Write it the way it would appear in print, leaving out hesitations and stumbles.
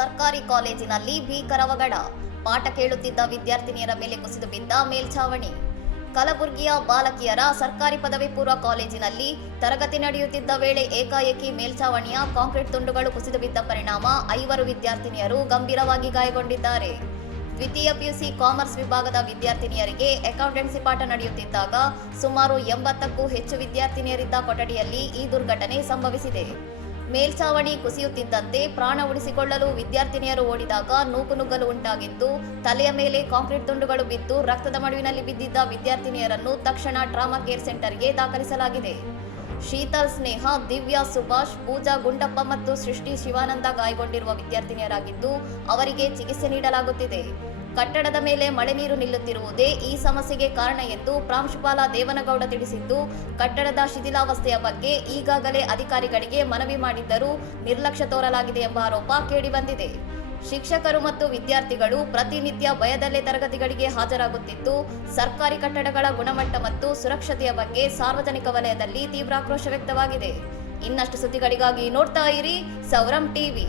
ಸರ್ಕಾರಿ ಕಾಲೇಜಿನಲ್ಲಿ ಭೀಕರ ಅವಘಡ. ಪಾಠ ಕೇಳುತ್ತಿದ್ದ ವಿದ್ಯಾರ್ಥಿನಿಯರ ಮೇಲೆ ಕುಸಿದು ಬಿದ್ದ ಮೇಲ್ಛಾವಣಿ. ಕಲಬುರಗಿಯ ಬಾಲಕಿಯರ ಸರ್ಕಾರಿ ಪದವಿ ಪೂರ್ವ ಕಾಲೇಜಿನಲ್ಲಿ ತರಗತಿ ನಡೆಯುತ್ತಿದ್ದ ವೇಳೆ ಏಕಾಏಕಿ ಮೇಲ್ಛಾವಣಿಯ ಕಾಂಕ್ರೀಟ್ ತುಂಡುಗಳು ಕುಸಿದು ಬಿದ್ದ ಪರಿಣಾಮ 5 ವಿದ್ಯಾರ್ಥಿನಿಯರು ಗಂಭೀರವಾಗಿ ಗಾಯಗೊಂಡಿದ್ದಾರೆ. ದ್ವಿತೀಯ ಪಿಯುಸಿ ಕಾಮರ್ಸ್ ವಿಭಾಗದ ವಿದ್ಯಾರ್ಥಿನಿಯರಿಗೆ ಅಕೌಂಟೆನ್ಸಿ ಪಾಠ ನಡೆಯುತ್ತಿದ್ದಾಗ ಸುಮಾರು 80ಕ್ಕೂ ಹೆಚ್ಚು ವಿದ್ಯಾರ್ಥಿನಿಯರಿದ್ದ ಕೊಠಡಿಯಲ್ಲಿ ಈ ದುರ್ಘಟನೆ ಸಂಭವಿಸಿದೆ. ಮೇಲ್ಛಾವಣಿ ಕುಸಿಯುತ್ತಿದ್ದಂತೆ ಪ್ರಾಣ ಉಳಿಸಿಕೊಳ್ಳಲು ವಿದ್ಯಾರ್ಥಿನಿಯರು ಓಡಿದಾಗ ನೂಕುನುಗ್ಗಲು ಉಂಟಾಗಿದ್ದು, ತಲೆಯ ಮೇಲೆ ಕಾಂಕ್ರೀಟ್ ತುಂಡುಗಳು ಬಿದ್ದು ರಕ್ತದ ಮಡುವಿನಲ್ಲಿ ಬಿದ್ದಿದ್ದ ವಿದ್ಯಾರ್ಥಿನಿಯರನ್ನು ತಕ್ಷಣ ಟ್ರಾಮಾ ಕೇರ್ ಸೆಂಟರ್ಗೆ ದಾಖಲಿಸಲಾಗಿದೆ. ಶೀತಲ್ ಸ್ನೇಹ, ದಿವ್ಯಾ ಸುಭಾಷ್, ಪೂಜಾ ಗುಂಡಪ್ಪ ಮತ್ತು ಸೃಷ್ಟಿ ಶಿವಾನಂದ ಗಾಯಗೊಂಡಿರುವ ವಿದ್ಯಾರ್ಥಿನಿಯರಾಗಿದ್ದು ಅವರಿಗೆ ಚಿಕಿತ್ಸೆ ನೀಡಲಾಗುತ್ತಿದೆ. ಕಟ್ಟಡದ ಮೇಲೆ ಮಳೆ ನೀರು ನಿಲ್ಲುತ್ತಿರುವುದೇ ಈ ಸಮಸ್ಯೆಗೆ ಕಾರಣ ಎಂದು ಪ್ರಾಂಶುಪಾಲ ದೇವನಗೌಡ ತಿಳಿಸಿದ್ದು, ಕಟ್ಟಡದ ಶಿಥಿಲಾವಸ್ಥೆಯ ಬಗ್ಗೆ ಈಗಾಗಲೇ ಅಧಿಕಾರಿಗಳಿಗೆ ಮನವಿ ಮಾಡಿದ್ದರೂ ನಿರ್ಲಕ್ಷ್ಯ ತೋರಲಾಗಿದೆ ಎಂಬ ಆರೋಪ ಕೇಳಿಬಂದಿದೆ. ಶಿಕ್ಷಕರು ಮತ್ತು ವಿದ್ಯಾರ್ಥಿಗಳು ಪ್ರತಿನಿತ್ಯ ಭಯದಲ್ಲೇ ತರಗತಿಗಳಿಗೆ ಹಾಜರಾಗುತ್ತಿದ್ದು, ಸರ್ಕಾರಿ ಕಟ್ಟಡಗಳ ಗುಣಮಟ್ಟ ಮತ್ತು ಸುರಕ್ಷತೆಯ ಬಗ್ಗೆ ಸಾರ್ವಜನಿಕ ವಲಯದಲ್ಲಿ ತೀವ್ರ ಆಕ್ರೋಶ ವ್ಯಕ್ತವಾಗಿದೆ. ಇನ್ನಷ್ಟು ಸುದ್ದಿಗಳಿಗಾಗಿ ನೋಡ್ತಾ ಇರಿ ಸೌರಂ ಟಿವಿ.